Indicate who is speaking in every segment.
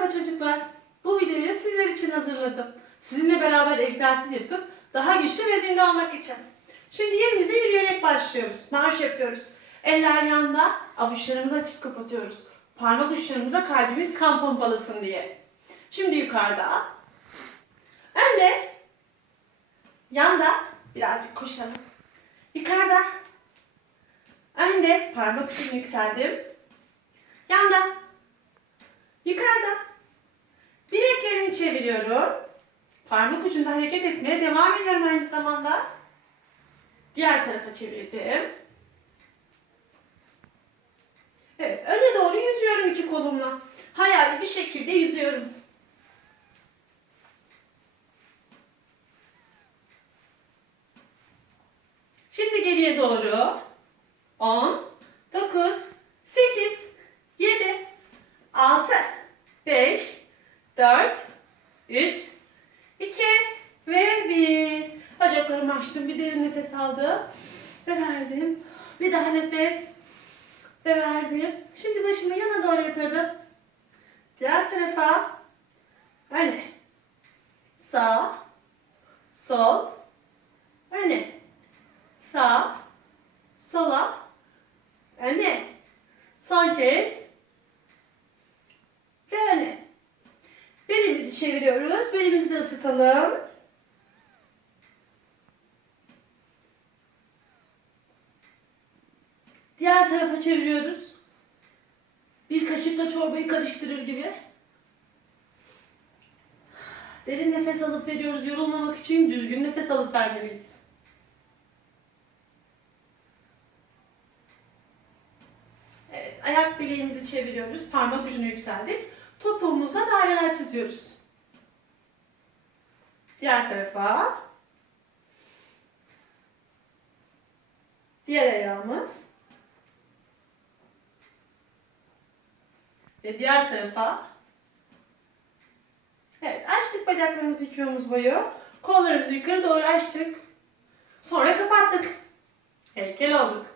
Speaker 1: Merhaba çocuklar. Bu videoyu sizler için hazırladım. Sizinle beraber egzersiz yapıp daha güçlü ve zinde olmak için. Şimdi yerimize yürüyerek başlıyoruz. Marş yapıyoruz. Eller yanda, avuçlarımızı açıp kapatıyoruz. Parmak uçlarımıza kalbimiz kan pompalasın diye. Şimdi yukarıda. Önde. Yanda. Birazcık koşalım. Yukarıda. Önde. Parmak ucunu yükseldim. Yanda. Yukarıda. Bileklerimi çeviriyorum. Parmak ucunda hareket etmeye devam ediyorum aynı zamanda. Diğer tarafa çevirdim. Evet, öne doğru yüzüyorum iki kolumla. Hayali bir şekilde yüzüyorum. Şimdi geriye doğru. 10, 9, 8, 7, 6, 5, 4, 3, 2 ve 1. Bacaklarımı açtım. Bir derin nefes aldım. Ve verdim. Bir daha nefes. Ve verdim. Şimdi başımı yana doğru yatırdım. Diğer tarafa. Öne. Sağ. Sol. Öne. Sağ. Sola. Öne. Son kez. Böyle. Belimizi çeviriyoruz. Belimizi de ısıtalım. Diğer tarafa çeviriyoruz. Bir kaşıkla çorbayı karıştırır gibi. Derin nefes alıp veriyoruz. Yorulmamak için düzgün nefes alıp vermeliyiz. Evet, ayak bileğimizi çeviriyoruz. Parmak ucunu yükseldik. Topuğumuzla daireler çiziyoruz. Diğer tarafa. Diğer ayağımız. Ve diğer tarafa. Evet, açtık bacaklarımızı iki omuz boyu. Kollarımızı yukarı doğru açtık. Sonra kapattık. Heykel olduk.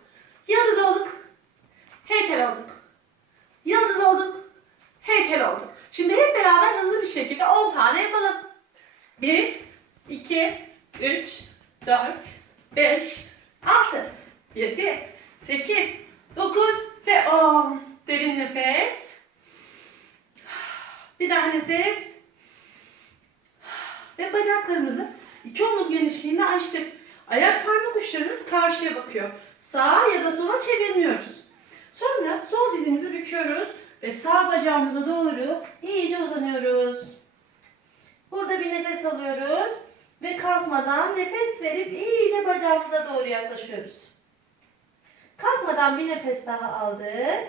Speaker 1: Yıldız olduk. Heykel olduk. Yıldız olduk. Heykel olduk. Şimdi hep beraber hızlı bir şekilde 10 tane yapalım. 1, 2, 3, 4, 5, 6, 7, 8, 9 ve 10. Derin nefes. Bir daha nefes. Ve bacaklarımızı iki omuz genişliğinde açtık. Ayak parmak uçlarımız karşıya bakıyor. Sağa ya da sola çevirmiyoruz. Sonra sol dizimizi büküyoruz ve sağ bacağımıza doğru iyice uzanıyoruz. Burada bir nefes alıyoruz ve kalkmadan nefes verip iyice bacağımıza doğru yaklaşıyoruz. Kalkmadan bir nefes daha aldık.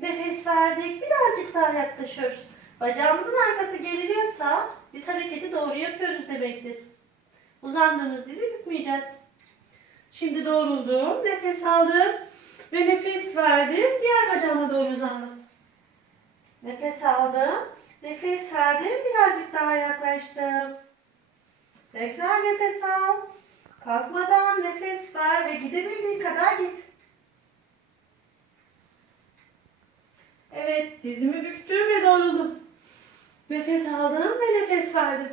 Speaker 1: Nefes verdik. Birazcık daha yaklaşıyoruz. Bacağımızın arkası geriliyorsa biz hareketi doğru yapıyoruz demektir. Uzandığımız dizi bükmeyeceğiz. Şimdi doğruldum. Nefes aldım. Ve nefes verdim. Diğer bacağıma doğru uzandım. Nefes aldım. Nefes verdim. Birazcık daha yaklaştım. Tekrar nefes al. Kalkmadan nefes ver ve gidebildiğin kadar git. Evet, dizimi büktüm ve doğruldum. Nefes aldım ve nefes verdim.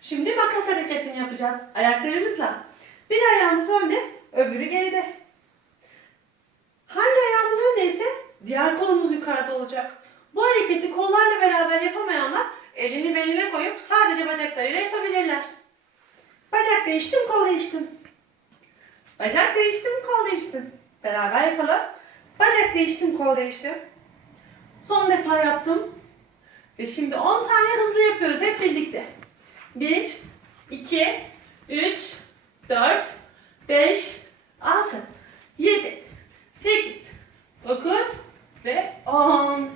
Speaker 1: Şimdi makas hareketini yapacağız ayaklarımızla. Bir ayağımız önde, öbürü geride. Hangi ayağımız öndeyse diğer kolumuz yukarıda olacak. Bu hareketi kollarla beraber yapamayanlar elini beline koyup sadece bacaklarıyla yapabilirler. Bacak değiştim, kol değiştim. Bacak değiştim, kol değiştim. Beraber yapalım. Bacak değiştim, kol değiştim. Son defa yaptım. Ve şimdi 10 tane hızlı yapıyoruz hep birlikte. 1, 2, 3, 4, 5, 6, 7, 8, 9 ve 10.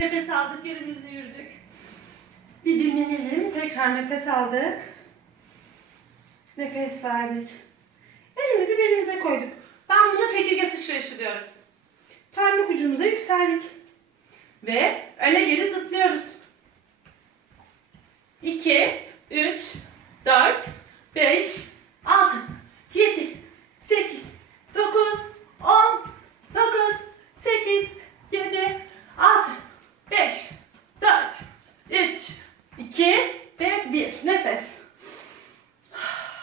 Speaker 1: Nefes aldık, yerimizde yürüdük. Bir dinlenelim. Tekrar nefes aldık. Nefes verdik. Elimizi belimize koyduk. Ben buna çekirge sıçrayışı diyorum. Parmak ucumuza yükseldik. Ve Öne geri zıplıyoruz. 2, 3, 4, 5, 6, 7, 8, 9, 10, 9, 8, 7, 6, 5, 4, 3, 2 ve 1. Nefes.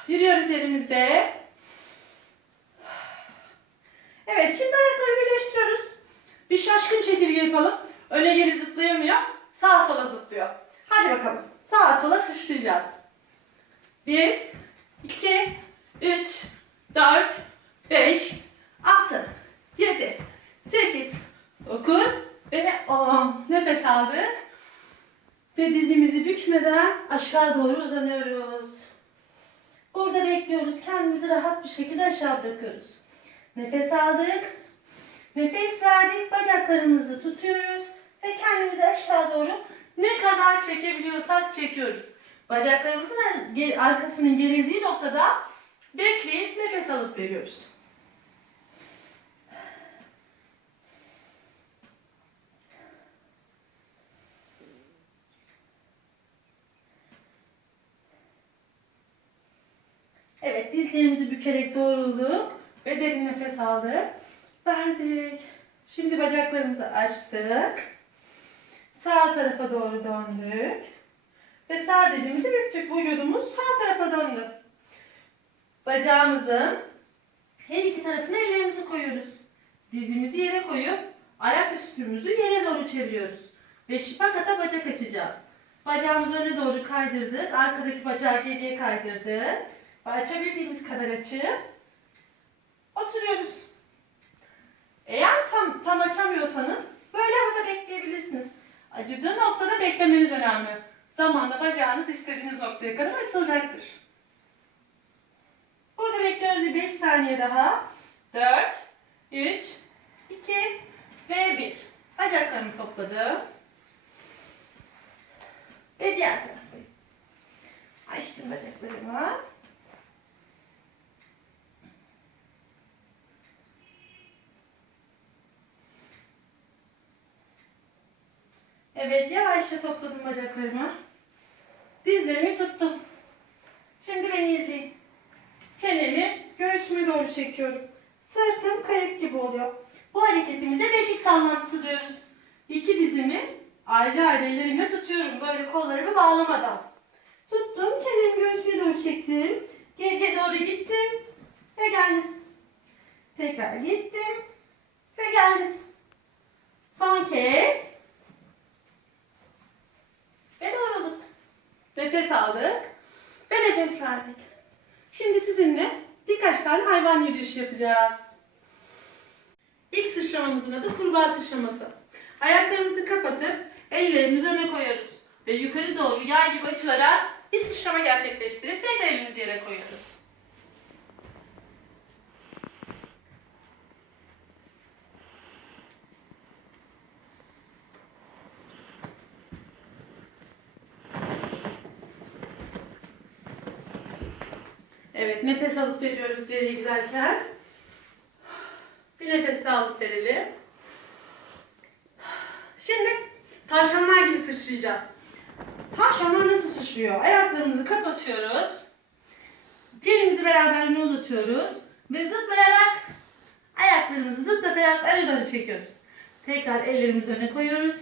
Speaker 1: Yürüyoruz yerimizde. Evet şimdi ayakları birleştiriyoruz. Bir şaşkın çekirge yapalım. Öne geri zıplayamıyor. Sağa sola zıplıyor. Hadi bakalım. Sağa sola sıçrayacağız. 1, 2, 3, 4, 5, 6, 7, 8, 9 ve 10. Nefes aldık. Ve dizimizi bükmeden aşağı doğru uzanıyoruz. Burada bekliyoruz. Kendimizi rahat bir şekilde aşağı bırakıyoruz. Nefes aldık. Nefes verdik. Bacaklarımızı tutuyoruz. Ve kendimizi aşağı doğru ne kadar çekebiliyorsak çekiyoruz. Bacaklarımızın arkasının gerildiği noktada bekleyip nefes alıp veriyoruz. Evet, dizlerimizi bükerek doğrulduk ve derin nefes aldık. Verdik. Şimdi bacaklarımızı açtık. Sağ tarafa doğru döndük. Ve sağ dizimizi büktük. Vücudumuz sağ tarafa döndü. Bacağımızın her iki tarafına ellerimizi koyuyoruz. Dizimizi yere koyup ayak üstümüzü yere doğru çeviriyoruz. Ve şipakata bacak açacağız. Bacağımızı öne doğru kaydırdık. Arkadaki bacağı geriye kaydırdık. Ve açabildiğimiz kadar açıp oturuyoruz. Eğer tam, tam açamıyorsanız böyle havada bekleyebilirsiniz. Acıdığı noktada beklemeniz önemli. Zamanla bacağınız istediğiniz noktaya kadar açılacaktır. Burada bekliyoruz bir 5 saniye daha. 4, 3, 2 ve 1. Bacaklarımı topladım. Ve diğer taraftayım. Açtım bacaklarımı. Evet, yavaşça topladım bacaklarımı. Dizlerimi tuttum. Şimdi beni izleyin. Çenemi göğsüme doğru çekiyorum. Sırtım kayıp gibi oluyor. Bu hareketimize beşik sallantısı diyoruz. İki dizimi ayrı ayrı ellerimle tutuyorum. Böyle kollarımı bağlamadan. Tuttum, çenemi göğsüme doğru çektim. Geriye doğru gittim ve geldim. Tekrar gittim ve geldim. Son kez. Ve doğrulduk. Nefes aldık ve nefes verdik. Şimdi sizinle birkaç tane hayvan yürüyüşü yapacağız. İlk sıçramamızın adı kurbağa sıçraması. Ayaklarımızı kapatıp ellerimizi öne koyuyoruz. Ve yukarı doğru yay gibi açılarak bir sıçrama gerçekleştirip tekrar elimizi yere koyuyoruz. Evet, nefes alıp veriyoruz geriye giderken. Bir nefes daha alıp verelim. Şimdi tavşanlar gibi sıçrayacağız. Tavşanlar nasıl sıçrıyor? Ayaklarımızı kapatıyoruz. Dilimizi beraber öne uzatıyoruz. Ve zıplayarak ayaklarımızı zıplatarak öne doğru çekiyoruz. Tekrar ellerimizi öne koyuyoruz.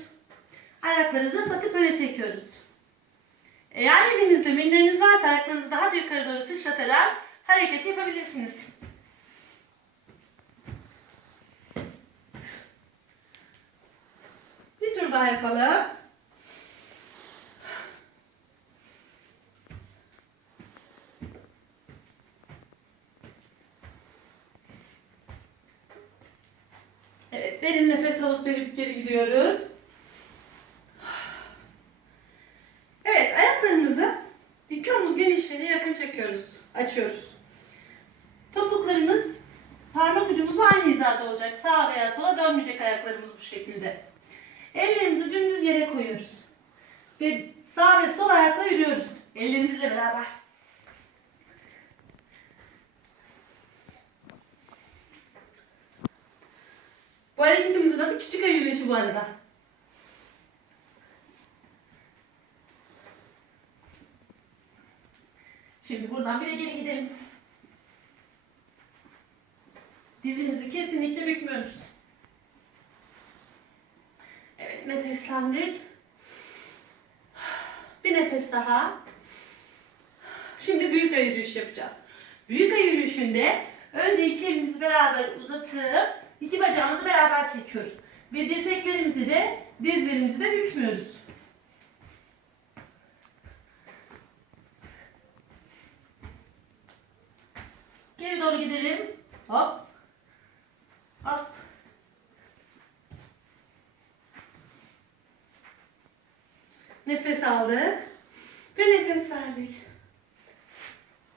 Speaker 1: Ayakları zıplatıp öne çekiyoruz. Eğer elinizde minderiniz varsa ayaklarınızı daha da yukarı doğru sıçratarak hareket yapabilirsiniz. Bir tur daha yapalım. Evet, derin nefes alıp verip geri gidiyoruz. Evet, ayaklarımızı iki omuz genişliğine yakın çekiyoruz, açıyoruz. Topuklarımız parmak ucumuzla aynı hizada olacak. Sağa veya sola dönmeyecek ayaklarımız bu şekilde. Ellerimizi dümdüz yere koyuyoruz. Ve sağ ve sol ayakla yürüyoruz. Ellerimizle beraber. Bu adı küçük ay yürüyüşü bu arada. Şimdi buradan bir de geri gidelim. Dizimizi kesinlikle bükmüyoruz. Evet nefeslendik. Bir nefes daha. Şimdi büyük ay yürüyüşü yapacağız. Büyük ay yürüyüşünde önce iki elimizi beraber uzatıp iki bacağımızı beraber çekiyoruz. Ve dirseklerimizi de dizlerimizi de bükmüyoruz. Geri doğru gidelim. Hop. Hop. Nefes aldık. Ve nefes verdik.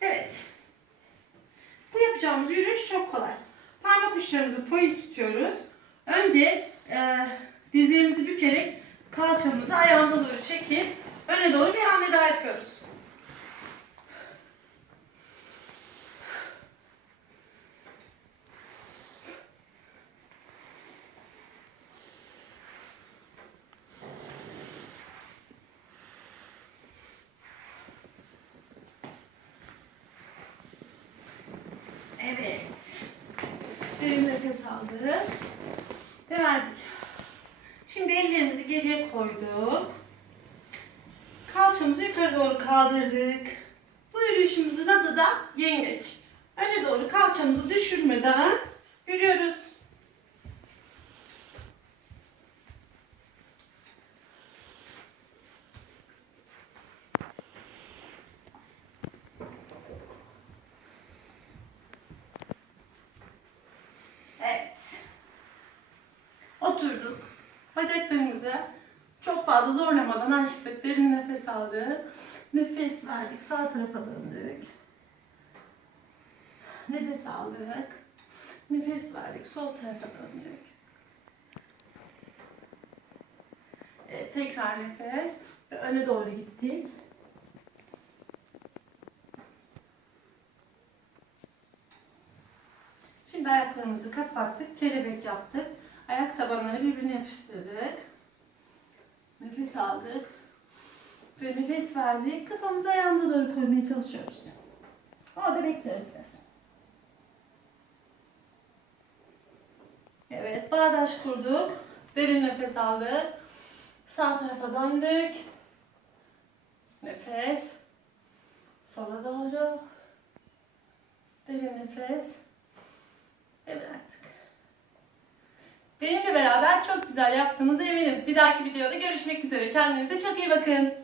Speaker 1: Evet. Bu yapacağımız yürüyüş çok kolay. Parmak uçlarımızı point tutuyoruz. Önce e, dizlerimizi bükerek kalçamızı ayağımıza doğru çekip öne doğru bir hamle daha yapıyoruz. Evet. Derin Ve verdik. Şimdi ellerimizi geriye koyduk. Kalçamızı yukarı doğru kaldırdık. Bu yürüyüşümüzün adı da yengeç. Öne doğru kalçamızı düşürmeden yürüyoruz. Evet. Oturduk. Bacaklarımızı çok fazla zorlamadan açtık. Derin nefes aldık. Nefes verdik. Sağ tarafa döndük. Nefes aldık. Nefes verdik. Sol tarafa döndük. Evet, tekrar nefes. Ve öne doğru gittik. Şimdi ayaklarımızı kapattık. Kelebek yaptık. Ayak tabanları birbirine yapıştırdık. Nefes aldık. Ve nefes verdik. Kafamızı ayağımıza doğru koymaya çalışıyoruz. Orada bekliyoruz biraz. Evet, bağdaş kurduk. Derin nefes aldık. Sağ tarafa döndük. Nefes. Sola doğru. Derin nefes. Ve bıraktık. Benimle beraber çok güzel yaptığınıza eminim. Bir dahaki videoda görüşmek üzere. Kendinize çok iyi bakın.